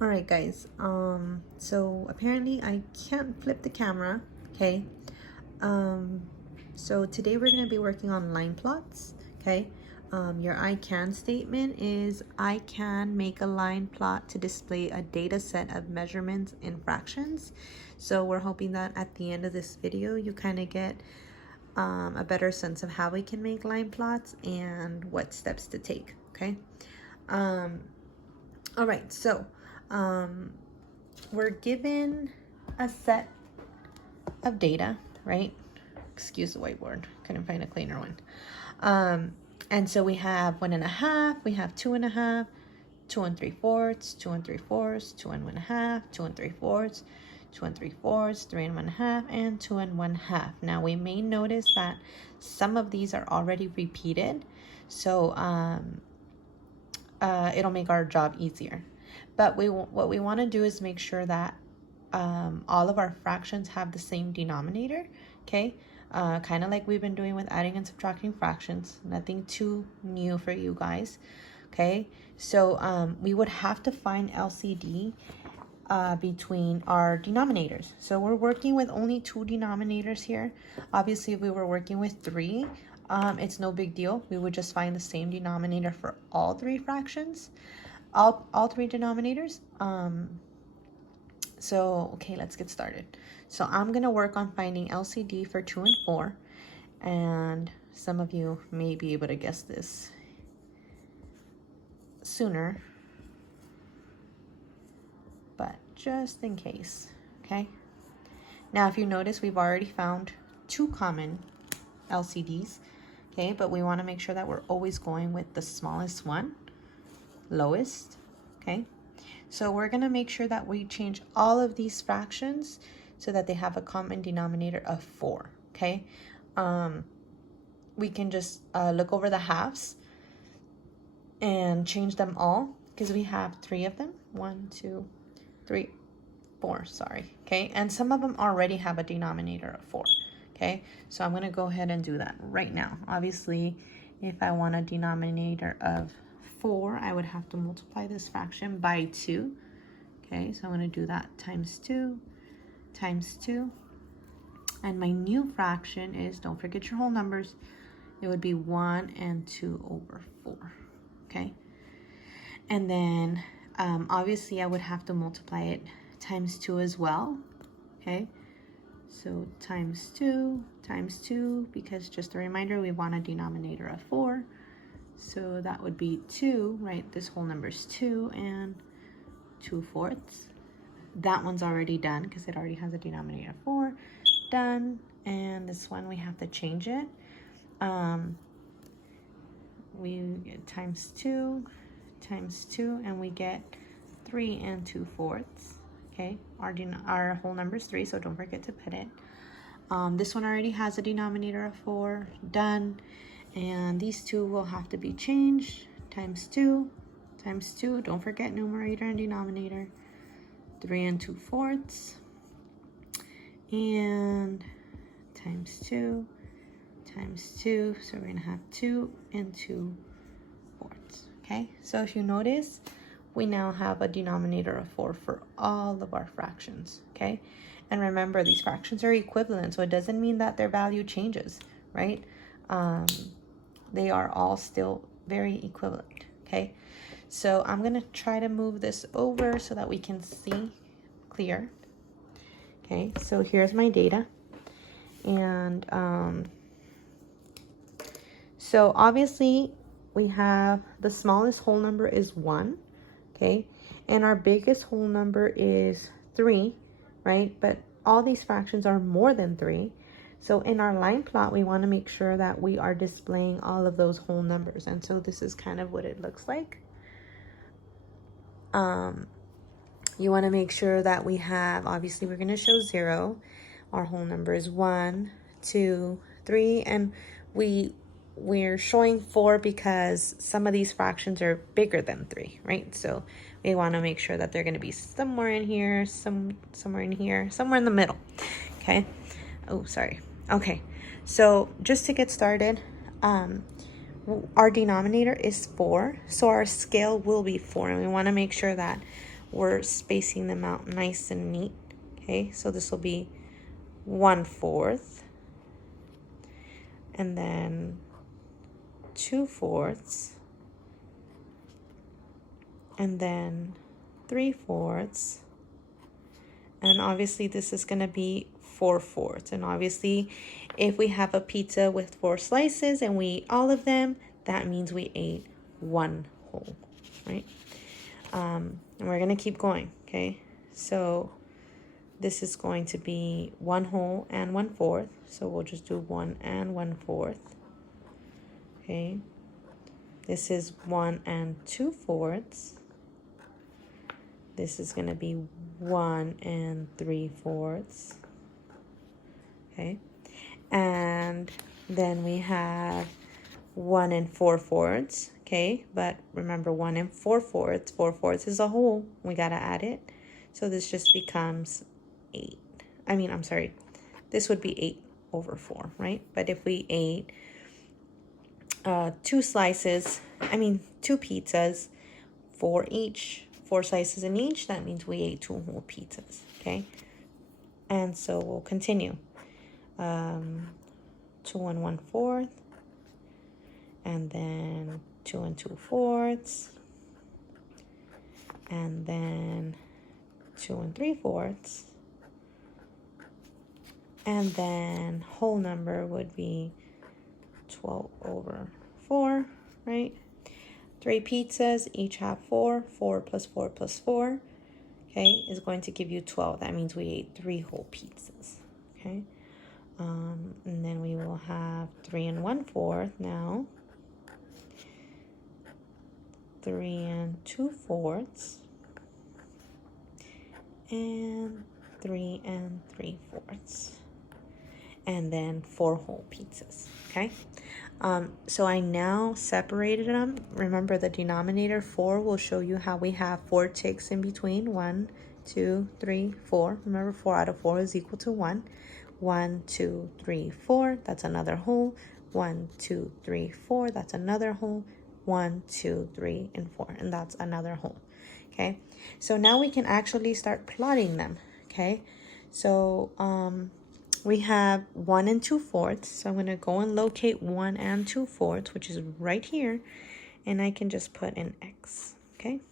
All right, guys. So apparently I can't flip the camera. Okay. Um, so today we're gonna be working on line plots. Okay. Your I can statement is I can make a line plot to display a data set of measurements in fractions. So we're hoping that at the end of this video you kind of get a better sense of how we can make line plots and what steps to take. Okay. All right. So we're given a set of data, right? Excuse the whiteboard, couldn't find a cleaner one. And so we have 1.5, we have 2.5, 2 3/4, 2 3/4, 2 1/2, 2 3/4, 2 3/4, 3 1/2, and 2 1/2. Now we may notice that some of these are already repeated, so it'll make our job easier. But what we want to do is make sure that all of our fractions have the same denominator, okay? Kind of like we've been doing with adding and subtracting fractions. Nothing too new for you guys, okay? So we would have to find LCD between our denominators. So we're working with only 2 denominators here. Obviously, if we were working with 3, it's no big deal. We would just find the same denominator for all 3 fractions, all 3 denominators. So, okay, let's get started. So I'm going to work on finding LCD for 2 and 4. And some of you may be able to guess this sooner, but just in case, okay? Now, if you notice, we've already found 2 common LCDs, okay? But we want to make sure that we're always going with the smallest one, lowest, okay? So we're going to make sure that we change all of these fractions so that they have a common denominator of 4, okay? We can just look over the halves and change them all because we have 3 of them. 1, 2, 3, 4, sorry, okay? And some of them already have a denominator of 4, okay? So I'm going to go ahead and do that right now. Obviously, if I want a denominator of 4, I would have to multiply this fraction by 2. Okay, so I'm going to do that times 2 times 2. And my new fraction is, don't forget your whole numbers, it would be 1 and 2 over 4. Okay, and then obviously I would have to multiply it times 2 as well. Okay, so times 2, because just a reminder, we want a denominator of 4. So that would be 2, right? This whole number is 2 and 2/4. That one's already done because it already has a denominator of 4. Done. And this one we have to change it. We get times 2, and we get 3 and 2/4. Okay, our whole number is 3, so don't forget to put it. This one already has a denominator of 4. Done. And these 2 will have to be changed. Times 2, don't forget numerator and denominator. 3 and 2/4. And times 2, so we're going to have 2 and 2/4. Okay, so if you notice, we now have a denominator of 4 for all of our fractions. Okay, and remember, these fractions are equivalent, so it doesn't mean that their value changes, right? They are all still very equivalent. Okay, so I'm going to try to move this over so that we can see clear. Okay, so here's my data. And so obviously we have the smallest whole number is 1. Okay, and our biggest whole number is 3, right? But all these fractions are more than 3. So in our line plot, we want to make sure that we are displaying all of those whole numbers. And so this is kind of what it looks like. You want to make sure that we have, obviously we're going to show 0. Our whole number is 1, 2, 3, and we're showing 4 because some of these fractions are bigger than 3, right? So we want to make sure that they're going to be somewhere in here, somewhere in here, somewhere in the middle. Okay. Oh, sorry. Okay. So just to get started, our denominator is 4, so our scale will be 4, and we want to make sure that we're spacing them out nice and neat. Okay, so this will be 1/4, and then 2/4, and then 3/4, and obviously this is going to be 4/4. And obviously if we have a pizza with 4 slices and we eat all of them, that means we ate 1 whole, right? And we're going to keep going. Okay, so this is going to be 1 whole and 1/4, so we'll just do 1 and 1/4. Okay, this is 1 and 2/4. This is going to be 1 and 3/4. Okay, and then we have 1 and 4/4. Okay, but remember 1 and 4/4. 4/4 is a whole. We got to add it. So this just becomes 8. I'm sorry. This would be 8/4, right? But if we ate 2 pizzas, 4 slices in each, that means we ate 2 whole pizzas. Okay, and so we'll continue. 2 and 1/4, and then 2 and 2/4, and then 2 and 3/4, and then whole number would be 12/4, right? 3 pizzas, each have 4. 4 plus 4 plus 4, okay, is going to give you 12. That means we ate 3 whole pizzas, okay? And then we will have 3 and 1/4 now. 3 and 2/4, and 3 and 3/4, and then 4 whole pizzas. Okay, so I now separated them. Remember, the denominator 4 will show you how we have 4 ticks in between. 1, 2, 3, 4. Remember, 4 out of 4 is equal to 1. 1, 2, 3, 4. That's another whole. 1, 2, 3, 4. That's another whole. 1, 2, 3, and 4, and that's another whole. Okay, so now we can actually start plotting them. Okay, so we have 1 and 2/4. So I'm going to go and locate 1 and 2/4, which is right here, and I can just put an X. Okay,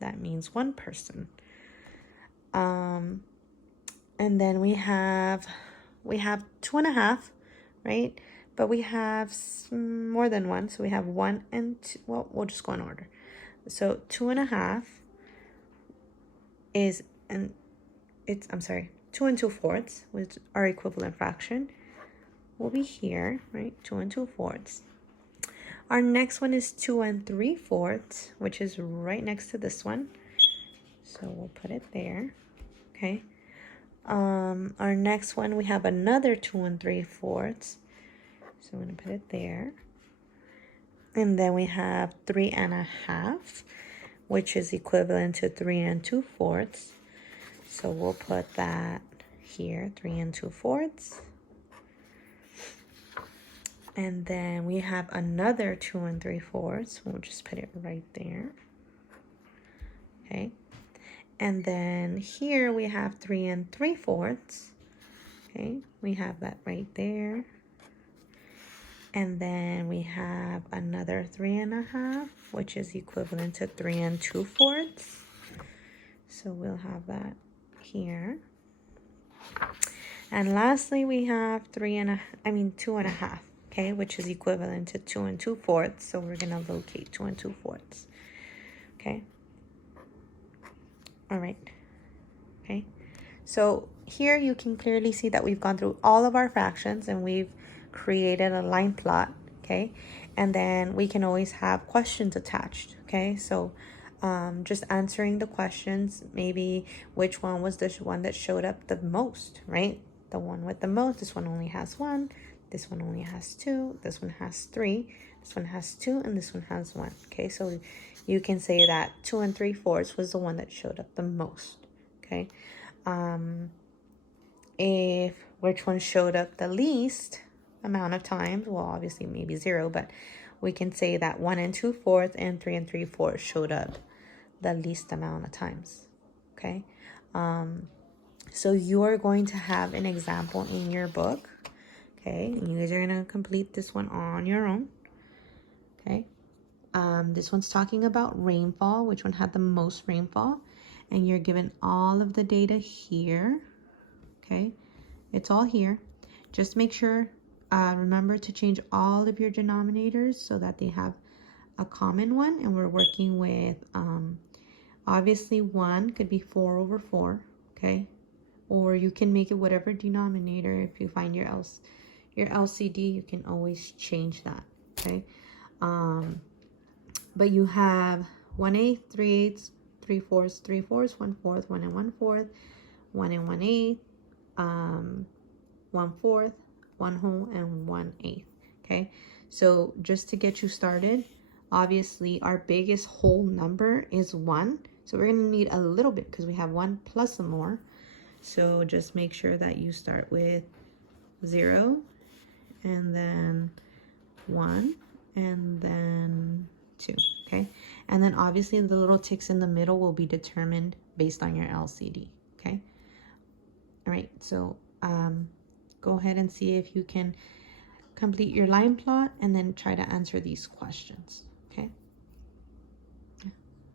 that means 1 person. And then we have 2.5, right? But we have more than 1, so we have 1 and 2. Well, we'll just go in order. So 2.5 is, and it's, 2 and 2/4, which are equivalent fraction, will be here, right? 2 and 2/4. Our next one is 2 and 3/4, which is right next to this one. So we'll put it there. Okay. Our next one, we have another 2 and 3/4. So I'm going to put it there. And then we have 3.5, which is equivalent to 3 and 2/4. So we'll put that here, 3 and 2/4. And then we have another 2 and 3/4. We'll just put it right there. Okay. And then here we have 3 and 3/4. Okay, we have that right there. And then we have another 3.5, which is equivalent to 3 and 2/4. So we'll have that here. And lastly, we have 2.5, okay, which is equivalent to 2 and 2/4. So we're going to locate 2 and 2/4. Okay. All right. Okay. So here you can clearly see that we've gone through all of our fractions and we've created a line plot. Okay. And then we can always have questions attached. Okay. So just answering the questions, maybe which one was the one that showed up the most, right? The one with the most. This one only has 1. This one only has 2. This one has 3. This one has 2, and this one has 1. Okay, so you can say that 2 and 3/4 was the one that showed up the most. Okay, if which one showed up the least amount of times, well, obviously maybe 0, but we can say that 1 and 2/4 and 3 and 3/4 showed up the least amount of times. okay? So you are going to have an example in your book, okay? And you guys are going to complete this one on your own, okay? This one's talking about rainfall, which one had the most rainfall, and you're given all of the data here, okay? It's all here. Just make sure, remember to change all of your denominators so that they have a common one, and we're working with, obviously 1 could be 4 over 4, okay? Or you can make it whatever denominator. If you find your LCD, you can always change that, okay? But you have 1/8, 3/8, 3/4, 3/4, 1/4, 1 and 1/4, 1 and 1/8, 1/4, 1 whole, and 1/8, okay? So just to get you started, obviously our biggest whole number is 1. So we're gonna need a little bit because we have 1 plus some more. So just make sure that you start with 0, and then 1, and then 2, okay? And then obviously the little ticks in the middle will be determined based on your LCD, okay? All right, so go ahead and see if you can complete your line plot and then try to answer these questions.